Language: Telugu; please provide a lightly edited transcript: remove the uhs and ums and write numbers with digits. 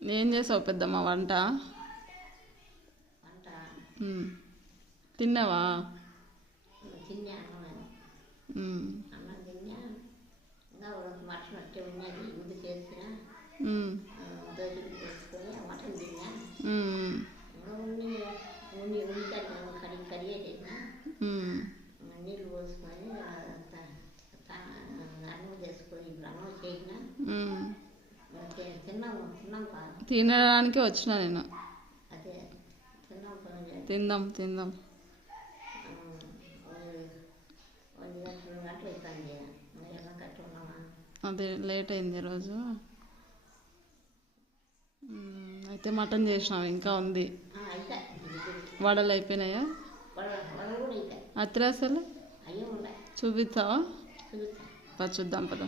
ఏం చేసావు పెద్దమ్మ వంట? వంట తిన్నావా? తిన్నా. అన్నం తిన్నా. ఇంకా మటన్ వచ్చే ఉన్నది, ముందు చేసిన దోశలు చేసుకొని మటన్ తిన్నా. ఉన్ని కడిగేటైనా నీళ్ళు పోసుకొని అన్నం చేసుకొని ఇప్పుడు అన్నం చేసిన తిన్నాం కాదు. తినడానికి వచ్చిన నేను. అదే తిందాం తిందాం. 1 గంట 2 గంటలు అవుతుంది. ఎలా కట్టుకున్నామా? అదే లేట్ అయింది ఈరోజు. అయితే మటన్ చేసినావు, ఇంకా ఉంది. వడలు అయిపోయినాయా? అత్తిరాసలు చూపిస్తావా? చూద్దాం పద.